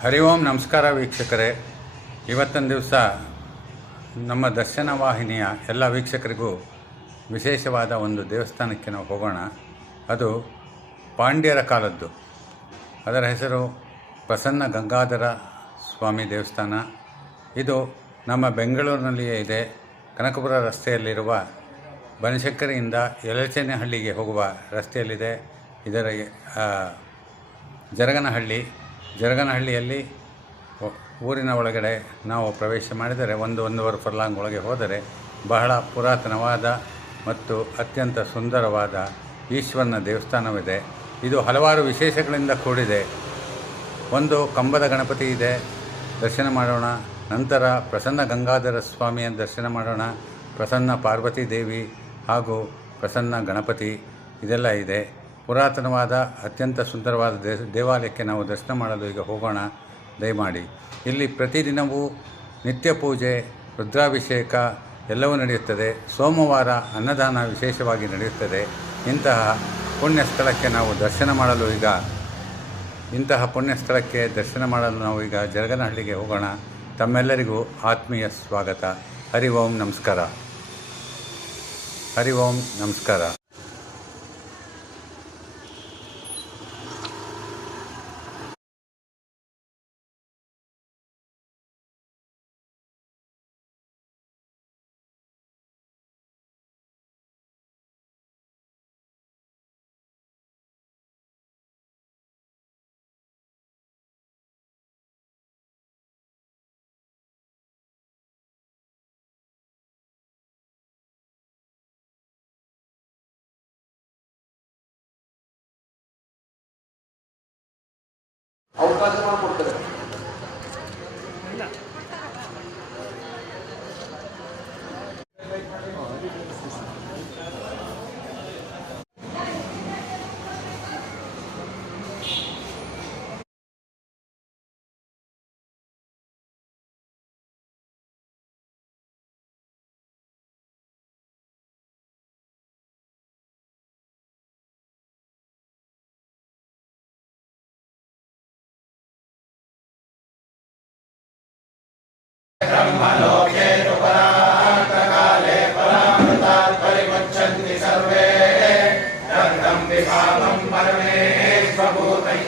ಹರಿ ಓಂ ನಮಸ್ಕಾರ ವೀಕ್ಷಕರೇ. ಇವತ್ತಿನ ದಿವಸ ನಮ್ಮ ದರ್ಶನ ವಾಹಿನಿಯ ಎಲ್ಲ ವೀಕ್ಷಕರಿಗೂ ವಿಶೇಷವಾದ ಒಂದು ದೇವಸ್ಥಾನಕ್ಕೆ ನಾವು ಹೋಗೋಣ. ಅದು ಪಾಂಡ್ಯರ ಕಾಲದ್ದು. ಅದರ ಹೆಸರು ಪ್ರಸನ್ನ ಗಂಗಾಧರ ಸ್ವಾಮಿ ದೇವಸ್ಥಾನ. ಇದು ನಮ್ಮ ಬೆಂಗಳೂರಿನಲ್ಲಿಯೇ ಇದೆ. ಕನಕಪುರ ರಸ್ತೆಯಲ್ಲಿರುವ ಬನಶಂಕರಿಯಿಂದ ಯಲಚೇನಹಳ್ಳಿಗೆ ಹೋಗುವ ರಸ್ತೆಯಲ್ಲಿದೆ. ಇದರ ಜರಗನಹಳ್ಳಿ. ಜರಗನಹಳ್ಳಿಯಲ್ಲಿ ಊರಿನ ಒಳಗಡೆ ನಾವು ಪ್ರವೇಶ ಮಾಡಿದರೆ ಒಂದು ಒಂದೂವರೆ ಫರ್ಲಾಂಗ್ ಒಳಗೆ ಹೋದರೆ ಬಹಳ ಪುರಾತನವಾದ ಮತ್ತು ಅತ್ಯಂತ ಸುಂದರವಾದ ಈಶ್ವರನ ದೇವಸ್ಥಾನವಿದೆ. ಇದು ಹಲವಾರು ವಿಶೇಷಗಳಿಂದ ಕೂಡಿದೆ. ಒಂದು ಕಂಬದ ಗಣಪತಿ ಇದೆ, ದರ್ಶನ ಮಾಡೋಣ. ನಂತರ ಪ್ರಸನ್ನ ಗಂಗಾಧರ ಸ್ವಾಮಿಯ ದರ್ಶನ ಮಾಡೋಣ. ಪ್ರಸನ್ನ ಪಾರ್ವತಿ ದೇವಿ ಹಾಗೂ ಪ್ರಸನ್ನ ಗಣಪತಿ ಇದೆಲ್ಲ ಇದೆ. ಪುರಾತನವಾದ, ಅತ್ಯಂತ ಸುಂದರವಾದ ದೇವಾಲಯಕ್ಕೆ ನಾವು ದರ್ಶನ ಮಾಡಲು ಈಗ ಹೋಗೋಣ. ದಯಮಾಡಿ. ಇಲ್ಲಿ ಪ್ರತಿದಿನವೂ ನಿತ್ಯ ಪೂಜೆ, ರುದ್ರಾಭಿಷೇಕ ಎಲ್ಲವೂ ನಡೆಯುತ್ತದೆ. ಸೋಮವಾರ ಅನ್ನದಾನ ವಿಶೇಷವಾಗಿ ನಡೆಯುತ್ತದೆ. ಇಂತಹ ಪುಣ್ಯ ಸ್ಥಳಕ್ಕೆ ನಾವು ದರ್ಶನ ಮಾಡಲು ಈಗ, ಇಂತಹ ಪುಣ್ಯ ಸ್ಥಳಕ್ಕೆ ದರ್ಶನ ಮಾಡಲು ನಾವು ಈಗ ಜರಗನಹಳ್ಳಿಗೆ ಹೋಗೋಣ. ತಮ್ಮೆಲ್ಲರಿಗೂ ಆತ್ಮೀಯ ಸ್ವಾಗತ. ಹರಿ ಓಂ ನಮಸ್ಕಾರ. ಹರಿ ಓಂ ನಮಸ್ಕಾರ. अवकाश निर्माण करते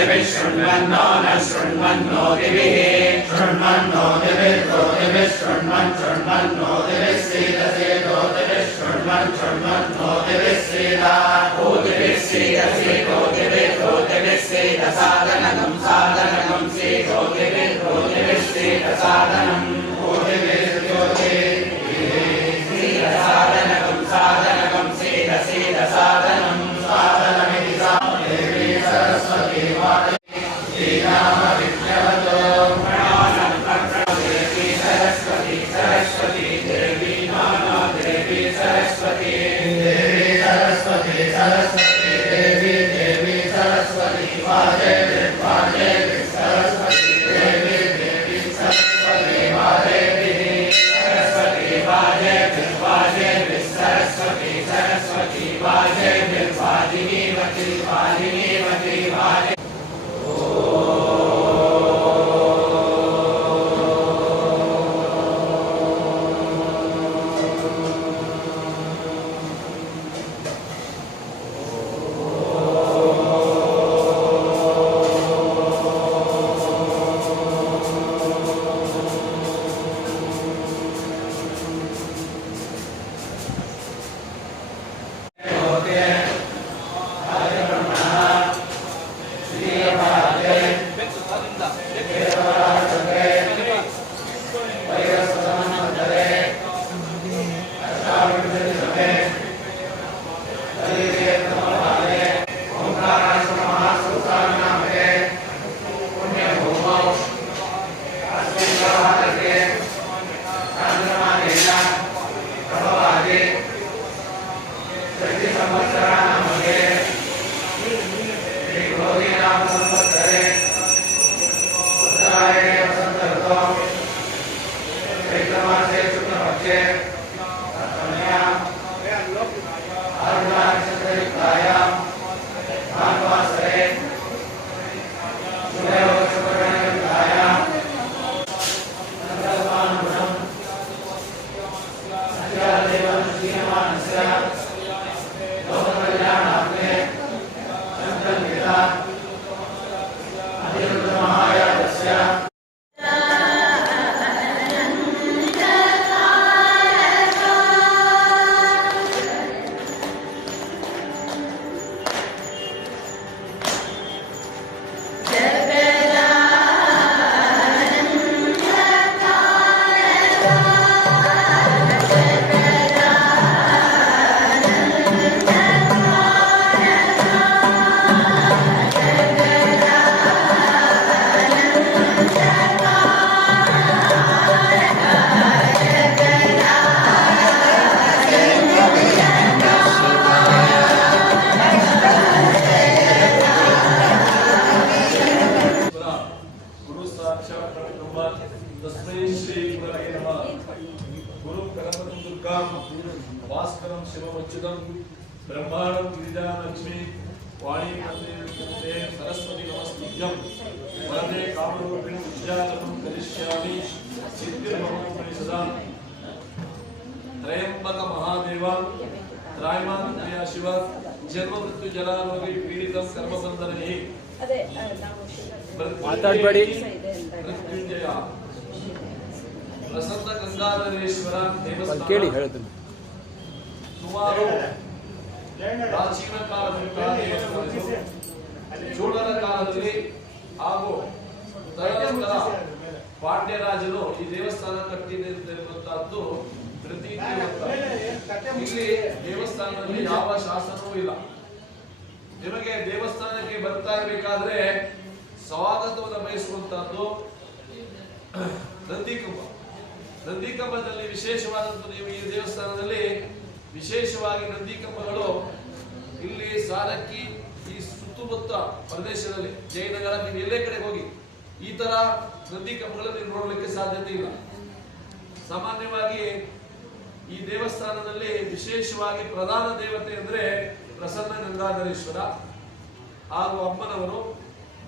रोदिभिः शृण्वन्नो न शृण्वन्नो दिभिः शृण्वन्नो दिभिः रोदिभिः शृण्वन् शृण्वन्नो दिभिः सीदसे रोदिभिः शृण्वन् शृण्वन्नो दिभिः सीदा रोदिभिः सीदसि रोदिभिः रोदिभिः सीद साधनगं साधनगं सी रोदिभिः रोदिभिः सीद सरस्वती सरस्वती ಶಿವ ಜನ್ಮ ಮೃತ್ಯು ಜಲಾರೋಗಿ ಪೀಡಿತಂ ಕರ್ಮಬಂಧನೈ ಮಾತಾಡ್ಬೇಡಿ. ಮೃತ್ಯುಂಜಯ ಪ್ರಸನ್ನ ಗಂಗಾಧರೇಶ್ವರ ದೇವಸ್ಥಾನ. ಕೇಳಿ ಹೇಳೋದನ್ನ. ಸುಮಾರು ಪ್ರಾಚೀನ ಕಾಲದಿಂದ ಚೋಳರ ಕಾಲದಲ್ಲಿ ಹಾಗೂ ತದನಂತರ ಪಾಂಡ್ಯರಾಜರು ಈ ದೇವಸ್ಥಾನ ಕಟ್ಟಿರುವಂತಹದ್ದು ಪ್ರತೀತಿ ಇಲ್ಲಿ ದೇವಸ್ಥಾನದಲ್ಲಿ ಯಾವ ಶಾಸನವೂ ಇಲ್ಲ. ನಿಮಗೆ ದೇವಸ್ಥಾನಕ್ಕೆ ಬರ್ತಾ ಇರಬೇಕಾದ್ರೆ ಸ್ವಾಗತವನ್ನು ಬಯಸುವಂತಹದ್ದು ನಂದಿಕಂಬ ಕಂಬದಲ್ಲಿ ವಿಶೇಷವಾದಂತ ನೀವು ಈ ದೇವಸ್ಥಾನದಲ್ಲಿ ವಿಶೇಷವಾಗಿ ನಂದಿಕಂಬಗಳು ಇಲ್ಲಿ ಸಾರಕ್ಕಿ ಈ ಸುತ್ತಮುತ್ತ ಪ್ರದೇಶದಲ್ಲಿ, ಜಯನಗರ ನೀವು ಎಲ್ಲೇ ಕಡೆ ಹೋಗಿ ಈ ತರ ನಂದಿ ಕಂಬಗಳನ್ನು ನೋಡಲಿಕ್ಕೆ ಸಾಧ್ಯತೆ ಇಲ್ಲ. ಸಾಮಾನ್ಯವಾಗಿ ಈ ದೇವಸ್ಥಾನದಲ್ಲಿ ವಿಶೇಷವಾಗಿ ಪ್ರಧಾನ ದೇವತೆ ಅಂದರೆ ಪ್ರಸನ್ನ ಗಂಗಾಧರೇಶ್ವರ ಹಾಗೂ ಅಮ್ಮನವರು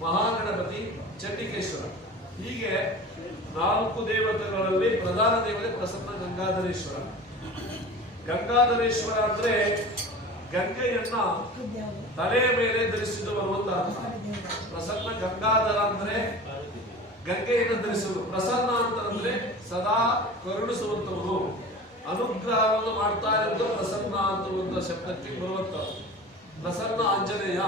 ಮಹಾಗಣಪತಿ ಚಂಡಿಕೇಶ್ವರ. ಹೀಗೆ ನಾಲ್ಕು ದೇವತೆಗಳಲ್ಲಿ ಪ್ರಧಾನ ದೇವತೆ ಪ್ರಸನ್ನ ಗಂಗಾಧರೇಶ್ವರ ಗಂಗಾಧರೇಶ್ವರ ಅಂದ್ರೆ ಗಂಗೆಯನ್ನ ತಲೆಯ ಮೇಲೆ ಧರಿಸಿದ ಅಂತ ಪ್ರಸನ್ನ ಗಂಗಾಧರ ಅಂದ್ರೆ ಗಂಗೆಯನ್ನು ಧರಿಸುವುದು. ಪ್ರಸನ್ನ ಅಂತ ಅಂದ್ರೆ ಸದಾ ಕರುಣಿಸುವಂತವರು ಅನುಗ್ರಹವನ್ನು ಮಾಡ್ತಾ ಇರೋದು ಪ್ರಸನ್ನ ಅಂತ ಶಬ್ದಕ್ಕೆ ಬರುವಂತ ಪ್ರಸನ್ನ ಆಂಜನೇಯ.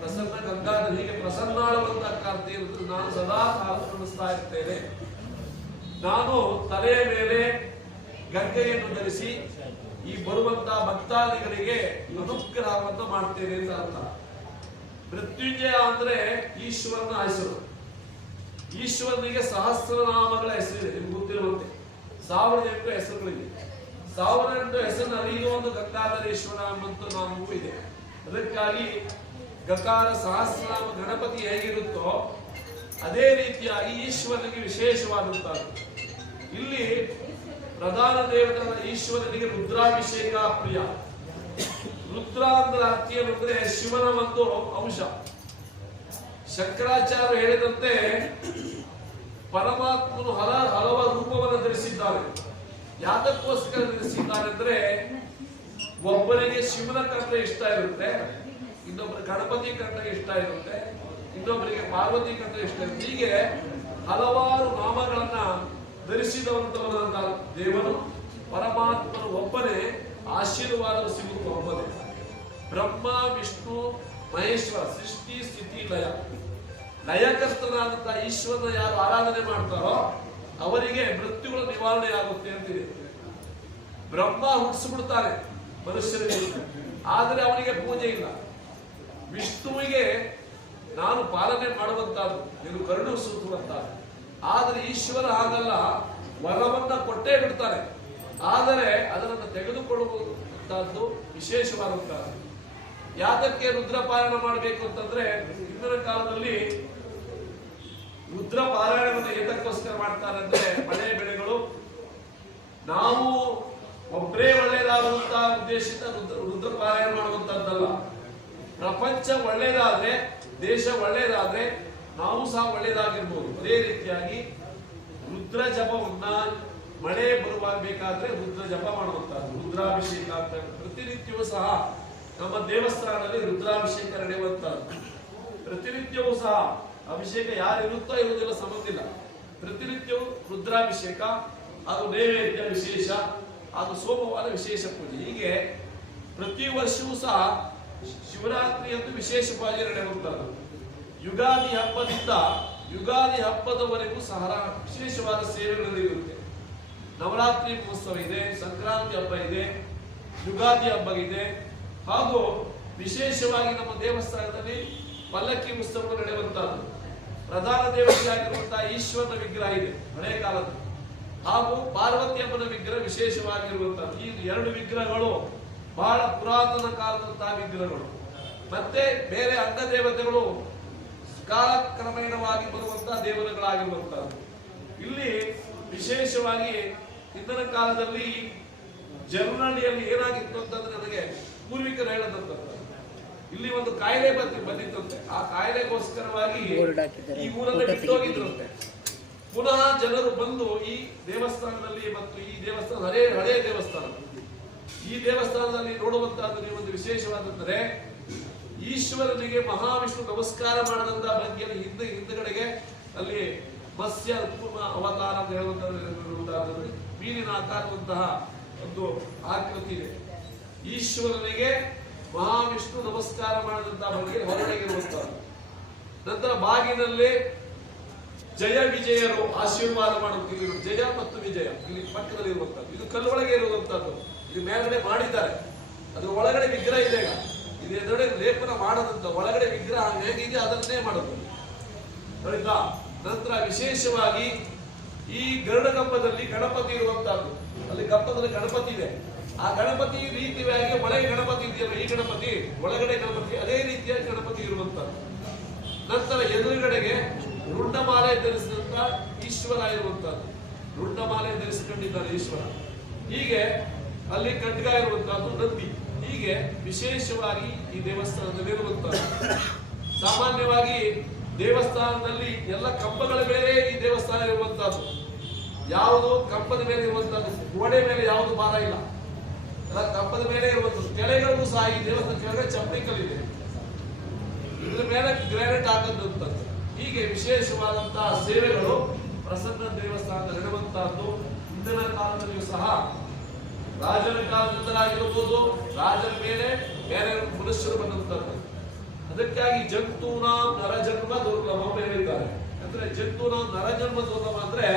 ಪ್ರಸನ್ನ ಗಂಗಾ ಹೀಗೆ ಪ್ರಸನ್ನಾಳುವಂತ ನಾನು ಸದಾ ಕಾಲ ಕರುಣಿಸ್ತಾ ಇರ್ತೇನೆ. ನಾನು ತಲೆಯ ಮೇಲೆ ಗಂಗೆಯನ್ನು ಧರಿಸಿ ಈ ಬರುವಂತ ಭಕ್ತಾದಿಗಳಿಗೆ ಅನುಗ್ರಹವನ್ನು ಮಾಡ್ತೇನೆ ಅಂತ ಅರ್ಥ. ಮೃತ್ಯುಂಜಯ ಅಂದ್ರೆ ಈಶ್ವರನ ಹೆಸರು. ಈಶ್ವರನಿಗೆ ಸಹಸ್ರನಾಮಗಳ ಹೆಸರಿದೆ, ನಿಮ್ಗೆ ಗೊತ್ತಿರುವಂತೆ. ಸಾವಿರದ ಎಂಟು ಹೆಸರುಗಳಿವೆ ಸಾವಿರದ ಎಂಟು ಹೆಸರಿನಲ್ಲಿ ಇದು ಒಂದು ಗಂಗಾಧರೇಶ್ವರ ಮತ್ತು ನಾಮವೂ ಇದೆ. ಅದಕ್ಕಾಗಿ ಗಕಾರ ಸಹಸ್ರನಾಮ ಗಣಪತಿ ಹೇಗಿರುತ್ತೋ ಅದೇ ರೀತಿಯಾಗಿ ಈಶ್ವರನಿಗೆ ವಿಶೇಷವಾದಂತಹದ್ದು ಇಲ್ಲಿ ಪ್ರಧಾನ ದೇವತಾದ ಈಶ್ವರನಿಗೆ ರುದ್ರಾಭಿಷೇಕ ಪ್ರಿಯ. ರುದ್ರ ಅಂದ್ರೆ ಅಂದ್ರೆ ಶಿವನ ಒಂದು ಅಂಶ. ಶಂಕರಾಚಾರ್ಯ ಹೇಳಿದಂತೆ ಪರಮಾತ್ಮನು ಹಲ ಹಲವ ರೂಪವನ್ನು ಧರಿಸಿದ್ದಾರೆ ಯಾತಕ್ಕೋಸ್ಕರ ಧರಿಸಿದ್ದಾರೆ ಅಂದ್ರೆ ಒಬ್ಬರಿಗೆ ಶಿವನ ಕಂಡ ಇಷ್ಟ ಇರುತ್ತೆ ಇನ್ನೊಬ್ಬರು ಗಣಪತಿ ಕಂಡ ಇಷ್ಟ ಇರುತ್ತೆ ಇನ್ನೊಬ್ಬರಿಗೆ ಪಾರ್ವತಿ ಕಂಡ ಇಷ್ಟ ಇರುತ್ತೆ. ಹೀಗೆ ಹಲವಾರು ನಾಮಗಳನ್ನ ಧರಿಸಿದವಂತವನಾದ ದೇವನು, ಪರಮಾತ್ಮನು ಒಬ್ಬನೇ ಆಶೀರ್ವಾದ ಸಿಗುತ್ತ ಒಬ್ಬನೇ. ಬ್ರಹ್ಮ, ವಿಷ್ಣು, ಮಹೇಶ್ವರ, ಸೃಷ್ಟಿ, ಸ್ಥಿತಿ, ಲಯ. ಲಯಕರ್ತನಾದಂತಹ ಈಶ್ವರನ ಯಾರು ಆರಾಧನೆ ಮಾಡ್ತಾರೋ ಅವರಿಗೆ ಮೃತ್ಯುಗಳ ನಿವಾರಣೆ ಆಗುತ್ತೆ ಅಂತಿದೆ ಬ್ರಹ್ಮ ಹುಟ್ಟಿಸ್ಬಿಡ್ತಾರೆ ಮನುಷ್ಯರಿಗೆ. ಆದರೆ ಅವನಿಗೆ ಪೂಜೆ ಇಲ್ಲ. ವಿಷ್ಣುವಿಗೆ ನಾನು ಪಾಲನೆ ಮಾಡುವಂತಾದ್ರು ನೀನು ಕರುಣಿಸುವಂತಹದ್ದು ಆದರೆ ಈಶ್ವರ ಹಾಗಲ್ಲ, ವರವನ್ನ ಕೊಟ್ಟೇ ಬಿಡ್ತಾರೆ. ಆದರೆ ಅದನ್ನು ತೆಗೆದುಕೊಳ್ಳುವಂತಹದ್ದು ವಿಶೇಷವಾದಂತಹ ಯಾತಕ್ಕೆ ರುದ್ರಪಾಯಣ ಮಾಡಬೇಕು ಅಂತಂದ್ರೆ ಹಿಂದಿನ ಕಾಲದಲ್ಲಿ ರುದ್ರ ಪಾರಾಯಣವನ್ನು ಏತಕ್ಕೋಸ್ಕರ ಮಾಡ್ತಾರೆ ಅಂದ್ರೆ ಮಳೆ ಬೆಳೆಗಳು. ನಾವು ಒಬ್ಬರೇ ಒಳ್ಳೆಯದಾಗುವಂತಹ ಉದ್ದೇಶದಿಂದ ರುದ್ರ ಪಾರಾಯಣ ಮಾಡುವಂತದ್ದಲ್ಲ. ಪ್ರಪಂಚ ಒಳ್ಳೇದಾದ್ರೆ, ದೇಶ ಒಳ್ಳೇದಾದ್ರೆ ನಾವು ಸಹ ಒಳ್ಳೆಯದಾಗಿರ್ಬೋದು ಅದೇ ರೀತಿಯಾಗಿ ರುದ್ರ ಜಪವನ್ನ ಮಳೆ ಬರುವಾಗ ಬೇಕಾದ್ರೆ ರುದ್ರ ಜಪ ಮಾಡುವಂತಹದ್ದು. ರುದ್ರಾಭಿಷೇಕ ಅಂತ ಪ್ರತಿನಿತ್ಯವೂ ಸಹ ನಮ್ಮ ದೇವಸ್ಥಾನದಲ್ಲಿ ರುದ್ರಾಭಿಷೇಕ ನಡೆಯುವಂತಹದ್ದು. ಪ್ರತಿನಿತ್ಯವೂ ಸಹ ಅಭಿಷೇಕ ಯಾರು ಇರುತ್ತೋ ಇರುವುದಿಲ್ಲ ಸಂಬಂಧಿಲ್ಲ ಪ್ರತಿನಿತ್ಯವೂ ರುದ್ರಾಭಿಷೇಕ ಅದು ನೈವೇದ್ಯ ವಿಶೇಷ ಅದು ಸೋಮವಾರ ವಿಶೇಷ ಪೂಜೆ. ಹೀಗೆ ಪ್ರತಿ ವರ್ಷವೂ ಸಹ ಶಿವರಾತ್ರಿ ಎಂದು ವಿಶೇಷವಾಗಿ ನಡೆಯುವಂತದ್ದು ಯುಗಾದಿ ಹಬ್ಬದಿಂದ ಯುಗಾದಿ ಹಬ್ಬದವರೆಗೂ ಸಹ ವಿಶೇಷವಾದ ಸೇವೆಗಳು ನಡೆಯುತ್ತೆ. ನವರಾತ್ರಿ ಮಹೋತ್ಸವ ಇದೆ, ಸಂಕ್ರಾಂತಿ ಹಬ್ಬ ಇದೆ, ಯುಗಾದಿ ಹಬ್ಬ ಇದೆ ಹಾಗೂ ವಿಶೇಷವಾಗಿ ನಮ್ಮ ದೇವಸ್ಥಾನದಲ್ಲಿ ಪಲ್ಲಕ್ಕಿ ಉತ್ಸವ ನಡೆಯುವಂತಹದ್ದು ಪ್ರಧಾನ ದೇವತೆಯಾಗಿರುವಂತಹ ಈಶ್ವರನ ವಿಗ್ರಹ ಇದೆ ಹಳೆಯ ಕಾಲದ ಹಾಗೂ ಪಾರ್ವತಿ ಅಮ್ಮನ ವಿಗ್ರಹ ವಿಶೇಷವಾಗಿರುವಂತಹ ಈ ಎರಡು ವಿಗ್ರಹಗಳು ಬಹಳ ಪುರಾತನ ಕಾಲದಂತಹ ವಿಗ್ರಹಗಳು. ಮತ್ತೆ ಬೇರೆ ಅಂಗ ದೇವತೆಗಳು ಕಾಲಕ್ರಮೇಣವಾಗಿ ಬರುವಂತಹ ದೇವರುಗಳಾಗಿರುವಂತಹದ್ದು ಇಲ್ಲಿ ವಿಶೇಷವಾಗಿ ಇಂದಿನ ಕಾಲದಲ್ಲಿ ಜನರಡಿಯಲ್ಲಿ ಏನಾಗಿತ್ತು ಅಂತಂದ್ರೆ ನನಗೆ ಪೂರ್ವಿಕರು ಹೇಳದಂತ ಇಲ್ಲಿ ಒಂದು ಕಾಯಿಲೆ ಬಂದಿ ಬಂದಿತ್ತಂತೆ. ಆ ಕಾಯಿಲೆಗೋಸ್ಕರವಾಗಿ ಈ ಊರನ್ನ ಬಿಟ್ಟೋಗಿದ್ರಂತೆ. ಪುನಃ ಜನರು ಬಂದು ಈ ದೇವಸ್ಥಾನದಲ್ಲಿ ಮತ್ತು ಈ ದೇವಸ್ಥಾನ ಹಳೆ ಹಳೆಯ ದೇವಸ್ಥಾನ. ಈ ದೇವಸ್ಥಾನದಲ್ಲಿ ನೋಡುವಂತಹದ್ದು ಒಂದು ವಿಶೇಷವಾದಂದರೆ ಈಶ್ವರನಿಗೆ ಮಹಾವಿಷ್ಣು ನಮಸ್ಕಾರ ಮಾಡದಂತ ಬಗ್ಗೆ ಹಿಂದೆ ಹಿಂದುಗಡೆಗೆ ಅಲ್ಲಿ ಮತ್ಸ್ಯ ಅವತಾರ ಅಂತ ಮೀನಿನ ಆಕಾರದಂತಹ ಒಂದು ಆಕೃತಿ ಇದೆ. ಈಶ್ವರನಿಗೆ ಮಹಾವಿಷ್ಣು ನಮಸ್ಕಾರ ಮಾಡಿದಂತಹ ಬಗ್ಗೆ ಹೊರಗಡೆಗೆ ಇರುವಂತಹದ್ದು ನಂತರ ಬಾಗಿನಲ್ಲಿ ಜಯ ವಿಜಯರು ಆಶೀರ್ವಾದ ಮಾಡುತ್ತಿದ್ದರು ಜಯ ಮತ್ತು ವಿಜಯ ಇಲ್ಲಿ ಪಕ್ಕದಲ್ಲಿ ಇರುವಂತದ್ದು ಇದು ಕಲ್ಲೊಳಗೆ ಇರುವಂತದ್ದು ಇದು ಮೇಲ್ಗಡೆ ಮಾಡಿದ್ದಾರೆ. ಅದ್ರ ಒಳಗಡೆ ವಿಗ್ರಹ ಇದೆ ಈಗ. ಇದು ಎದುರು ಲೇಪನ ಮಾಡದಂತ ಒಳಗಡೆ ವಿಗ್ರಹ ಹೇಗಿದೆ ಅದನ್ನೇ ಮಾಡೋದು. ಆಯ್ತಾ ನಂತರ ವಿಶೇಷವಾಗಿ ಈ ಗರುಡ ಕಂಬದಲ್ಲಿ ಗಣಪತಿ ಇರುವಂತಹದ್ದು ಅಲ್ಲಿ ಕಂಬದಲ್ಲಿ ಗಣಪತಿ ಇದೆ. ಆ ಗಣಪತಿ ರೀತಿಯಾಗಿ ಒಳಗೆ ಗಣಪತಿ ಇದೆಯಲ್ಲ, ಈ ಗಣಪತಿ, ಒಳಗಡೆ ಗಣಪತಿ, ಅದೇ ರೀತಿಯ ಗಣಪತಿ ಇರುವಂತ ನಂತರ ಎದುರುಗಡೆಗೆ ರುಂಡಮಾಲೆ ಧರಿಸಿದಂತ ಈಶ್ವರ ಇರುವಂತಹದ್ದು ರುಂಡಮಾಲೆ ಧರಿಸಿಕೊಂಡಿದ್ದಾನೆ ಈಶ್ವರ. ಹೀಗೆ ಅಲ್ಲಿ ಖಡ್ಗ ಇರುವಂತಹದ್ದು ನಂದಿ. ಹೀಗೆ ವಿಶೇಷವಾಗಿ ಈ ದೇವಸ್ಥಾನದಲ್ಲಿ ಇರುವಂತ ಸಾಮಾನ್ಯವಾಗಿ ದೇವಸ್ಥಾನದಲ್ಲಿ ಎಲ್ಲ ಕಂಬಗಳ ಮೇಲೆ ಈ ದೇವಸ್ಥಾನ ಇರುವಂತಹದ್ದು ಯಾವುದು ಕಂಬದ ಮೇಲೆ ಇರುವಂತಹದ್ದು ಗೋಡೆ ಮೇಲೆ ಯಾವುದು ಭಾರ ಇಲ್ಲ. ಎಲ್ಲ ಕಂಬದ ಮೇಲೆ ಒಂದು ಕೆಳಗಳಿಗೂ ಸಹ ಈ ದೇವಸ್ಥಾನ ಕೆಳಗೆ ಕಲ್ಲಿದೆ ಇದ್ರ ಮೇಲೆ ಗ್ರಾನೈಟ್ ಹಾಕದಂತದ್ದು ಹೀಗೆ ವಿಶೇಷವಾದಂತಹ ಸೇವೆಗಳು ಪ್ರಸನ್ನ ದೇವಸ್ಥಾನದ ನಡೆಯುವಂತಹದ್ದು. ಹಿಂದಿನ ಕಾಲದಲ್ಲಿಯೂ ಸಹ ರಾಜನ ಕಾಲದಿಂದಲಾಗಿರಬಹುದು ರಾಜನ ಮೇಲೆ ಬೇರೆ ಮನುಷ್ಯರು ಬಂದಂತದ್ದು. ಅದಕ್ಕಾಗಿ ಜಂತೂನ ನರಜನ್ಮ ಅಂತ ಹೇಳಿದ್ದಾರೆ. ಅಂದ್ರೆ ಜಂತೂನ ನರಜನ್ಮ ದುರ್ಲಭ ಅಂದ್ರೆ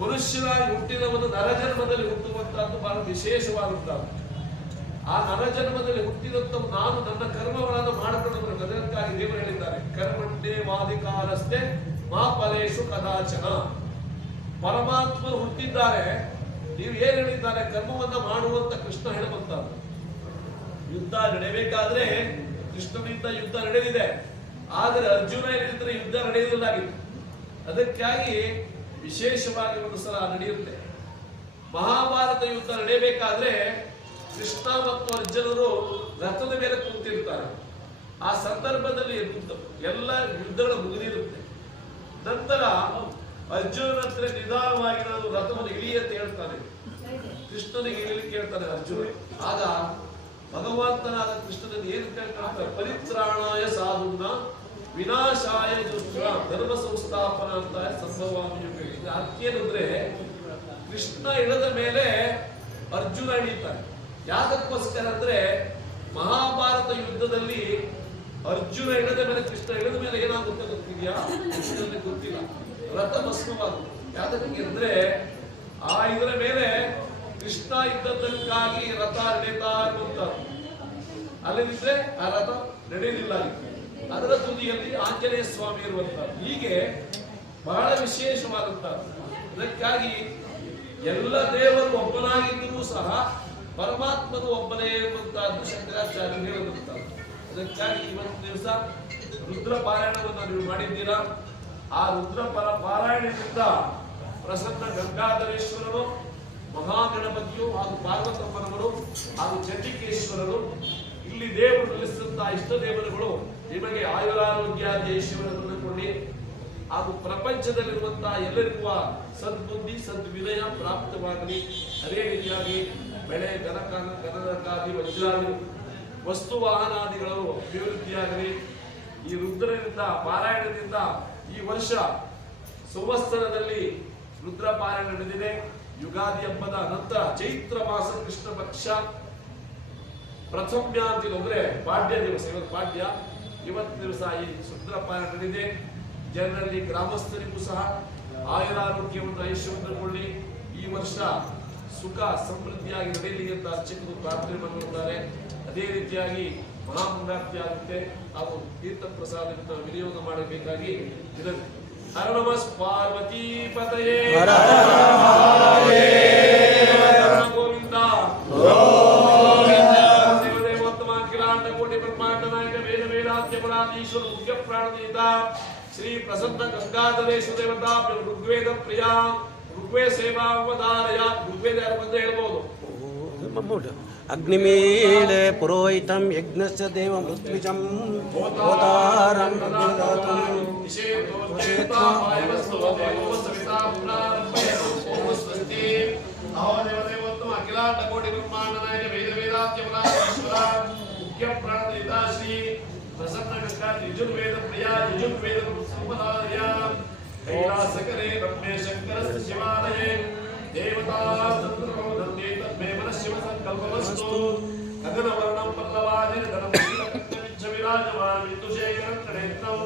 ಮನುಷ್ಯರಾಗಿ ಒಂದು ನರಜನ್ಮದಲ್ಲಿ ಹುಟ್ಟುವಂತಹದ್ದು ಬಹಳ ವಿಶೇಷವಾದಂತಹದ್ದು ಆ ನರಜನ್ಮದಲ್ಲಿ ಹುಟ್ಟಿದಂತ ನಾನು ನನ್ನ ಕರ್ಮಗಳನ್ನು ಮಾಡಿಕೊಂಡು ಅದಕ್ಕಾಗಿ ದೇವರು ಹೇಳಿದ್ದಾರೆ ಕರ್ಮಂಡೇ ವಾದಿಕಾರಸ್ತೆ ಮಾ ಫಲೇಶು ಕದಾಚನ ಪರಮಾತ್ಮರು ಹುಟ್ಟಿದ್ದಾರೆ, ನೀವು ಏನ್ ಹೇಳಿದ್ದಾರೆ? ಕರ್ಮವನ್ನ ಮಾಡುವಂತ ಕೃಷ್ಣ ಹೇಳುವಂತ ಯುದ್ಧ ನಡೆಯಬೇಕಾದ್ರೆ ಕೃಷ್ಣನಿಂದ ಯುದ್ಧ ನಡೆದಿದೆ. ಆದರೆ ಅರ್ಜುನ ಹೇಳಿದ್ರೆ? ಯುದ್ಧ ನಡೆಯುವುದಾಗಿತ್ತು ಅದಕ್ಕಾಗಿ ವಿಶೇಷವಾಗಿ ಒಂದು ಸಲ ನಡೆಯುತ್ತೆ. ಮಹಾಭಾರತ ಯುದ್ಧ ನಡೆಯಬೇಕಾದ್ರೆ ಕೃಷ್ಣ ಮತ್ತು ಅರ್ಜುನರು ರಥದ ಮೇಲೆ ಕೂತಿರ್ತಾರೆ. ಆ ಸಂದರ್ಭದಲ್ಲಿ ಎಲ್ಲ ಯುದ್ಧಗಳು ಮುಗಿದಿರುತ್ತೆ. ನಂತರ ಅರ್ಜುನನ ಹತ್ರ ನಿಧಾನವಾಗಿ ನಾನು ರಥವನ್ನು ಇಳಿ ಅಂತ ಹೇಳ್ತಾನೆ. ಕೃಷ್ಣನಿಗೆ ಇಳಿಲಿಕ್ಕೆ ಹೇಳ್ತಾನೆ ಅರ್ಜುನ. ಆಗ ಭಗವಂತನಾದ ಕೃಷ್ಣನಿಗೆ ಏನು ಕೇಳ್ತಾರೆ ಪರಿತ್ರಾಣಾಯ ಸಾಧುನ ವಿನಾಶಾಯ ದುಷ್ಟ ಧರ್ಮ ಸಂಸ್ಥಾಪನ ಅಂತ ಸಂಭವಾಮಿ ಅರ್ಥೇನಂದ್ರೆ ಕೃಷ್ಣ ಇಳಿದ ಮೇಲೆ ಅರ್ಜುನ ಇಳಿತಾನೆ. ಯಾಕಕ್ಕೋಸ್ಕರ ಅಂದ್ರೆ ಮಹಾಭಾರತ ಯುದ್ಧದಲ್ಲಿ ಅರ್ಜುನ ಇಳಿದ ಮೇಲೆ ಕೃಷ್ಣ ಇಳಿದ ಮೇಲೆ ಏನಾಗುತ್ತೆ ಗೊತ್ತಿದ್ಯಾ? ಕೃಷ್ಣನಿಗೆ ಗೊತ್ತಿಲ್ಲ. ರಥ ಭಸ್ಮವಾಗುತ್ತೆ. ಯಾತಕ್ಕೆ ಅಂದ್ರೆ ಆ ಇದರ ಮೇಲೆ ಕೃಷ್ಣ ಇದ್ದದ್ದಕ್ಕಾಗಿ ರಥ ನಡೀತಾ ಇರುವಂತದ್ದು ಅಲ್ಲದಿದ್ರೆ ಆ ರಥ ನಡೆಯಲಿಲ್ಲ. ಅದರ ತುದಿಯಲ್ಲಿ ಆಂಜನೇಯ ಸ್ವಾಮಿ ಇರುವಂತ ಹೀಗೆ ಬಹಳ ವಿಶೇಷವಾದಂತಹ ಅದಕ್ಕಾಗಿ ಎಲ್ಲ ದೇವರು ಒಬ್ಬನಾಗಿದ್ದರೂ ಸಹ ಪರಮಾತ್ಮನು ಒಬ್ಬನೇ ಎಂಬಂತಹದ್ದು ಶಂಕರಾಚಾರ್ಯ ಹೇಳುವಂತದ್ದು ಅದಕ್ಕಾಗಿ ಇವತ್ತು ದಿವಸ ರುದ್ರ ಪಾರಾಯಣವನ್ನು ನೀವು ಮಾಡಿದ್ದೀರಾ? ಆ ರುದ್ರ ಪರ ಪಾರಾಯಣದಿಂದ ಪ್ರಸನ್ನ ಗಂಗಾಧರೇಶ್ವರರು, ಮಹಾಗಣಪತಿಯು ಹಾಗೂ ಪಾರ್ವತಪ್ಪನವರು ಹಾಗೂ ಚಂಡಿಕೇಶ್ವರರು ಇಲ್ಲಿ ದೇವರು ನೆಲೆಸಿದಂತಹ ಇಷ್ಟ ದೇವರುಗಳು ನಿಮಗೆ ಆಯುರಾರೋಗ್ಯ ದೇಶವನ್ನು ಕೊಳ್ಳಿ ಹಾಗೂ ಪ್ರಪಂಚದಲ್ಲಿರುವಂತಹ ಎಲ್ಲರಿಗೂ ಸದ್ಬುದ್ಧಿ, ಸದ್ವಿನಯ ಪ್ರಾಪ್ತವಾಗಲಿ. ಅದೇ ರೀತಿಯಾಗಿ ಬೆಳೆ ಗನಕ ಗನಕಾದಿ ವಜ್ರಾದಿ, ವಸ್ತು ವಾಹನಾದಿಗಳು ಅಭಿವೃದ್ಧಿಯಾಗಲಿ. ಈ ರುದ್ರನಿಂದ, ಪಾರಾಯಣದಿಂದ ಈ ವರ್ಷ ಸಂವತ್ಸರದಲ್ಲಿ ರುದ್ರ ಪಾರಾಯಣ ನಡೆದಿದೆ. ಯುಗಾದಿ ಹಬ್ಬದ ನಂತರ ಚೈತ್ರ ಮಾಸ ಕೃಷ್ಣ ಪಕ್ಷ. ಪ್ರಥಮ್ಯ ಅಂತಿಲ್ಲ ಅಂದ್ರೆ ಪಾಡ್ಯ ದಿವಸ. ಇವತ್ತು ಪಾಡ್ಯ, ಇವತ್ತು ದಿವಸ ಈ ರುದ್ರ ಪಾರಾಯಣ ನಡೆದಿದೆ. ಜನರಲ್ಲಿ ಗ್ರಾಮಸ್ಥರಿಗೂ ಸಹ ಆಯುರಾರೋಗ್ಯವನ್ನು ಐಶ್ವರ್ಯಗೊಳ್ಳಿ ಈ ವರ್ಷ ಸುಖ ಸಮೃದ್ಧಿಯಾಗಿ ನಡೆಯಲಿ ಅಂತ ಅರ್ಚಕರು ಪ್ರಾರ್ಥನೆ ಮಾಡುತ್ತಾರೆ ಅದೇ ರೀತಿಯಾಗಿ ಮಹಾಮಂಗಾರ್ತಿ ಆಗುತ್ತೆ. ಹಾಗೂ ತೀರ್ಥ ಪ್ರಸಾದ ವಿನಿಯೋಗ ಮಾಡಬೇಕಾಗಿ ಇದನ್ನು ಹರ ನಮಃ ಪಾರ್ವತಿ ಪತಯೇ. ಗೋವಿಂದ. ದೇವದೇವೋತ್ತಮ ಅಖಿಲಾಂಡ ಕೋಟಿ ಬ್ರಹ್ಮಾಂಡ ನಾಯಕ ವೇದ ವೇದಾಂತ್ಯ ಪುರಾಧೀಶ್ವರ ಮುಖ್ಯ ಪ್ರಾಣದೀತ. ಶ್ರೀ ಪ್ರಸನ್ನ ಗಂಗಾಧರೇಶ ದೇವತಾ ಋಗ್ವೇದ ಪ್ರಿಯ ಋಗ್ವೇದ ಸೇವಾ ಅವಧಾರಯ ಋಗ್ವೇದ ಯಾರು ಬಂದ್ರೆ ಹೇಳ್ಬೋದು ಮಮ್ಮೂಡು ಅಗ್ನಿಮೀಳೆ ಪುರೋಹಿತಂ ಯಜ್ಞಸ್ಯ ದೇವಂ ಋತ್ವಿಜಂ ಹೋತಾರಂ ದದಾತು. ಅಖಿಲಾಂಡ ಕೋಟಿ ಬ್ರಹ್ಮಾಂಡ ನಾಯಕ ವೇದ ವೇದಾತ್ಯಮಲಾಶ್ವರ ಮುಖ್ಯ ಪ್ರಾಣದಯಿತ ಶ್ರೀ ಪ್ರಸನ್ನ ಗಂಗಾ उपधार्याम् कैलासकरे ब्रह्मेशङ्करस्य शिवालये देवताः सन्तुर्वदन्ति तन्मे मनःशिवसङ्कल्पवस्तु गगनवर्णं पल्लवादिनधनमीलकण्ठविच्छविराजमान् इन्दुशेखरं त्रिनेत्रं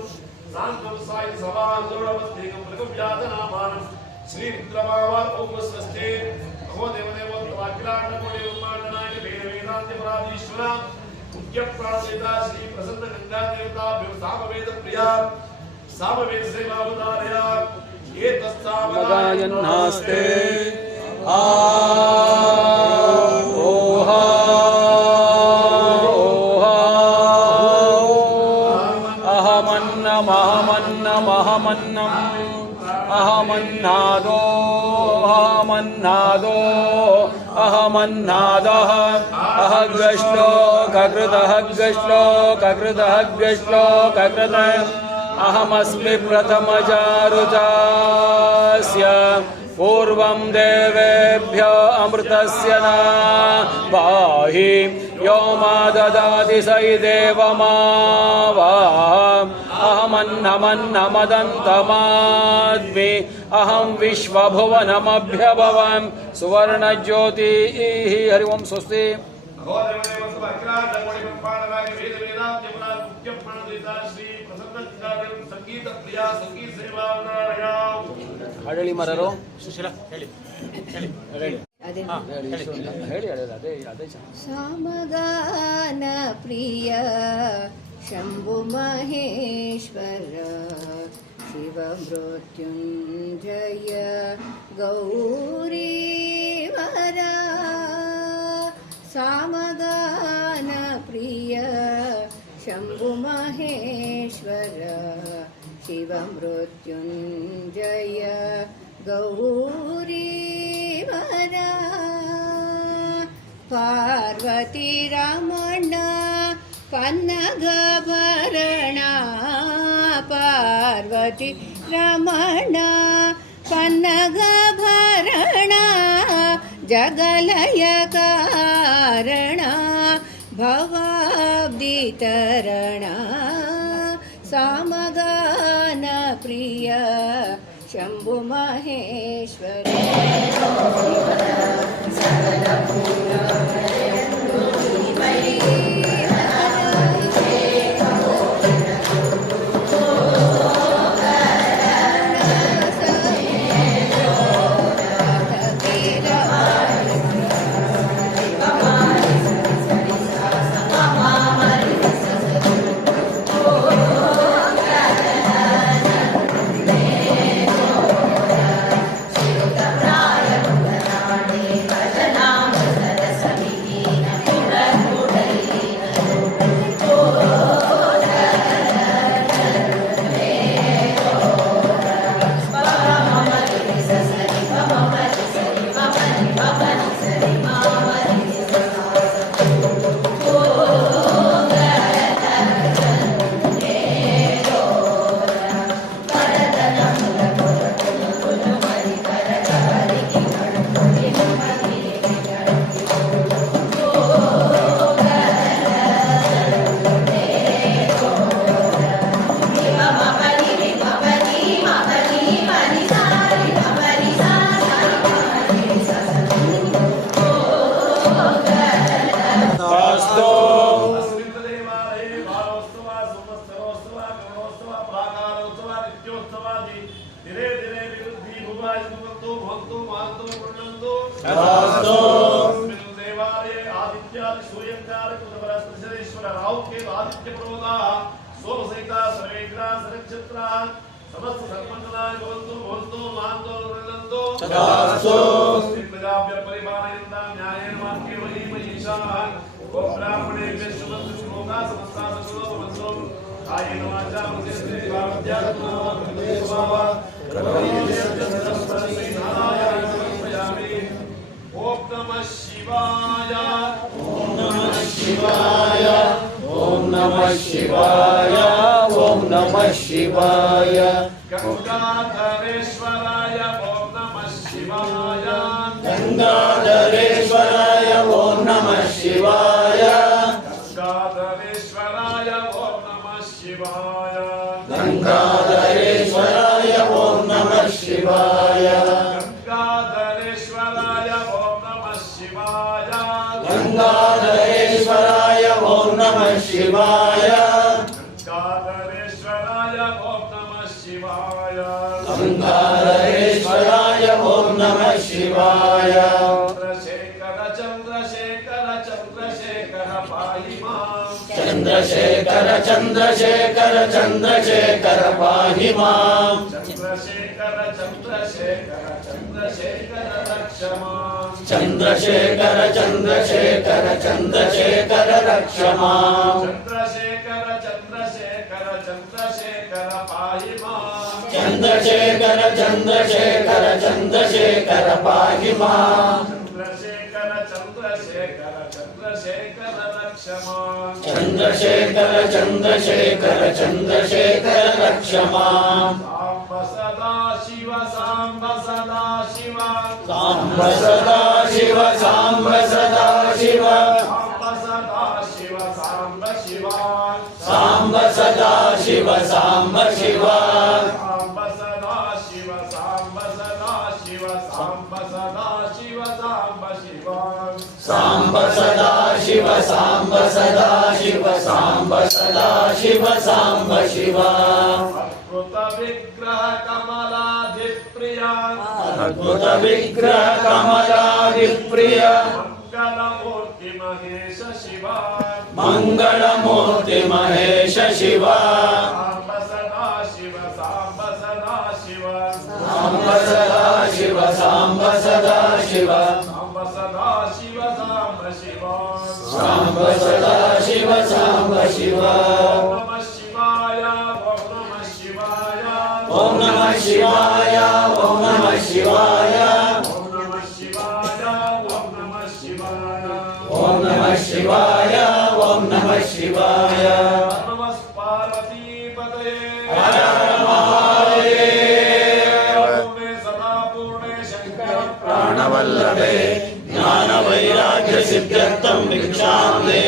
सान्त्वं सायि सभासुरवस्थेकं मृगव्याधनामानं श्रीरुद्रभावापौपस्वस्ते अहो देवदेव वाक्याणकोटिब्रह्माण्डनाय वेदवेदान्तिपराधीश्वर मुख्यप्राणेता श्रीप्रसन्नगङ्गादेवताभ्यो सामवेदप्रिया ಶ್ರೀ ರುದ್ರಭಾವ ಓಂ ಸ್ವಸ್ತಿ ಅಹೋ ದೇವದೇವ ಅಖಿಲಾಂಡ ಕೋಟಿ ಬ್ರಹ್ಮಾಂಡನಾಯ ವೇದ ವೇದಾಂತ್ಯ ಪರಾಧೀಶ್ವರ ಮುಖ್ಯ ಪ್ರಾಣದೇತ ಶ್ರೀ ಪ್ರಸನ್ನ ಗಂಗಾ अहमस्मि प्रथमजारुजास्य पूर्वं देवेभ्य अमृतस्य न पाहि। यो मा ददाति स हि अहमन्नमन्नमदन्तमाद्मि। अहं विश्वभुवनमभ्यभवं सुवर्णज्योतिः हरि ओं स्वस्ति। ಪ್ರಿಯ ಹಳ್ಳಿ ಮರರು. ಸುಶೀಲ ಹೇಳಿ ಹೇಳಿ ಹೇಳಿ. ಅದೇ. ಅದೇ ಚೆನ್ನಾಗಿ ಪ್ರಿಯ ಶಂಭು ಮಹೇಶ್ವರ ಶಿವ ಮೃತ್ಯುಂಜಯ ಗೌರಿ ವರ. ಸಾಮಗಾನ ಪ್ರಿಯ ಶಂಭು ಮಹೇಶ್ವರ ಶಿವ ಮೃತ್ಯುಂಜಯ ಗೌರೀವರ ಪಾರ್ವತಿ ರಮಣ ಪನ್ನಗಭರಣ ಪಾರ್ವತಿ ರಮಣ ಪನ್ನಗಭರಣ ಜಗಲಯ ಕಾರಣ ಭವಾಬ್ದಿತರಣ ಸಾಮಗಾನ ಪ್ರಿಯ ಶಂಭು तदास्तु स्मराभ्य परिमाणयन्ता न्यायेन वाक्ये वहि महिषाः ॐ ब्राह्मणे विष्णुवस्तु मोगा समस्ता ससुलो वसो आयेन वाचा मुदेशे वाद्यात्मा देवावा ओम नमः शिवाय ओम नमः शिवाय ओम नमः शिवाय ओम नमः शिवाय गंगाधर గంగాధరేశ్వరాయ ఓం నమ శివాయ. గంగాధరేశ్వరాయ ఓం నమ శివాయ. గంగాధరేశ్వరాయ ఓం నమ శివాయ. గంగాధరేశ్వరాయ ఓం నమ శివాయ. గంగాధరేశ్వరాయ ఓం నమ శివాయ. గంగాధరేశ్వరాయ ఓం నమ శివాయ. గంగా చంద్రశేఖరాయ ఓం నమ శివాయ చంద్రశేఖర చంద్రశేఖర చంద్రశేఖర పాహిమా చంద్రశేఖర చంద్రశేఖర చంద్రశేఖర పాహిమా చంద్రశేఖర చంద్రశేఖర చంద్రశేఖర రక్షమా చంద్రశేఖర చంద్రశేఖర చంద్రశేఖర చంద్రశేఖర చంద్రశేఖర చంద్రశేఖర చంద్రశేఖర చంద్రశేఖర చంద్రశేఖర పాహి మా చంద్రశేఖర చంద్రశేఖర చంద్రశేఖర రక్షమా చంద్రశేఖర చంద్రశేఖర చంద్రశేఖర రక్షమా సాంబ సదా శివ సాంబ సదా శివ. సాంబ సదా శివ సాంబ సదా శివ. సాంబ సదా శివ సాంబ శివ. साम्ब सदा शिव साम्ब सदा शिव साम्ब शिवा अद्भुत विग्रह कमलादिप्रिया मङ्गलमूर्ति महेश शिवा मङ्गलमूर्ति महेश शिवा साम्ब सदा शिव साम्ब सदा शिव साम्ब सदा शिव साम्ब प्राणवल्लभे ज्ञानवैराग्यसिद्ध्यर्थं भिक्षां दे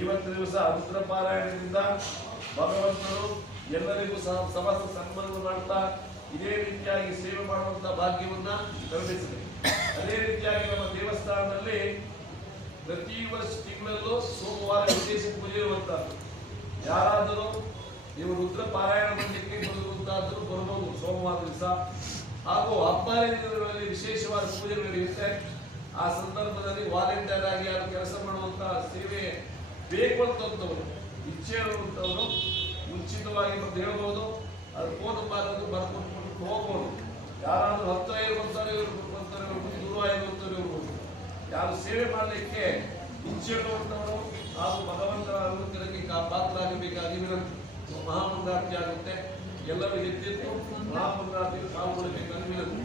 ಇವತ್ತು ದಿವಸ ರುದ್ರ ಪಾರಾಯಣದಿಂದ ಭಗವಂತರು ಎಲ್ಲರಿಗೂ ಸಹ ಸಮಸ್ತ ಸನ್ಮಾನ ಮಾಡ್ತಾ ಇದೇ ರೀತಿಯಾಗಿ ಸೇವೆ ಮಾಡುವಂತ ಭಾಗ್ಯವನ್ನ ಕರುಣಿಸಿದೆ ಅದೇ ರೀತಿಯಾಗಿ ನಮ್ಮ ದೇವಸ್ಥಾನದಲ್ಲಿ ಪ್ರತಿ ವರ್ಷ ತಿಂಗಳಲ್ಲೂ ಸೋಮವಾರ ವಿಶೇಷ ಪೂಜೆ ಇರುವಂತದ್ದು ಯಾರಾದರೂ ನೀವು ರುದ್ರ ಪಾರಾಯಣ ಮಾಡಲಿಕ್ಕೆ ಬರುವಂತಾದರೂ ಬರಬಹುದು ಸೋಮವಾರ ದಿವಸ. ಹಾಗೂ ಹಬ್ಬಾರಿ ದಿನಗಳಲ್ಲಿ ವಿಶೇಷವಾದ ಪೂಜೆಗಳು ನಡೆಯುತ್ತೆ. ಆ ಸಂದರ್ಭದಲ್ಲಿ ವಾಲಂಟಿಯರ್ ಆಗಿ ಯಾರು ಕೆಲಸ ಮಾಡುವಂತಹ ಸೇವೆ ಬೇಕು ಅಂತಂತವರು ಇಚ್ಛೆ ಇರುವಂತವರು ಮುಂಚಿತವಾಗಿ ಬಂದು ಹೇಳ್ಬೋದು ಅದು ಫೋನ್ ನಂಬರ್ ಅದು ಬರ್ಕೊಟ್ಬಿಟ್ಟು ಹೋಗ್ಬೋದು ಯಾರಾದರೂ ಹತ್ತಿರ ಇರುವಂತವ್ರು ಇರ್ಬೋದು ದೂರ ಇರುವಂಥವ್ರು ಇರ್ಬೋದು ಯಾರು ಸೇವೆ ಮಾಡಲಿಕ್ಕೆ ಇಚ್ಛೆ ಇರುವಂಥವರು ಹಾಗೂ ಭಗವಂತನ ಅನುಗ್ರಹಕ್ಕೆ ಪಾತ್ರರಾಗಬೇಕಾಗಿ ವಿನಂತಿ. ಮಹಾಮಂಗಳಾರತಿ ಆಗುತ್ತೆ. ಎಲ್ಲರೂ ಎದ್ದೆದ್ದು ಮಹಾಮಂಗಳಾರತಿಗೆ ಪಾಲ್ಗೊಳ್ಳಬೇಕಂತ ವಿನಂತಿ.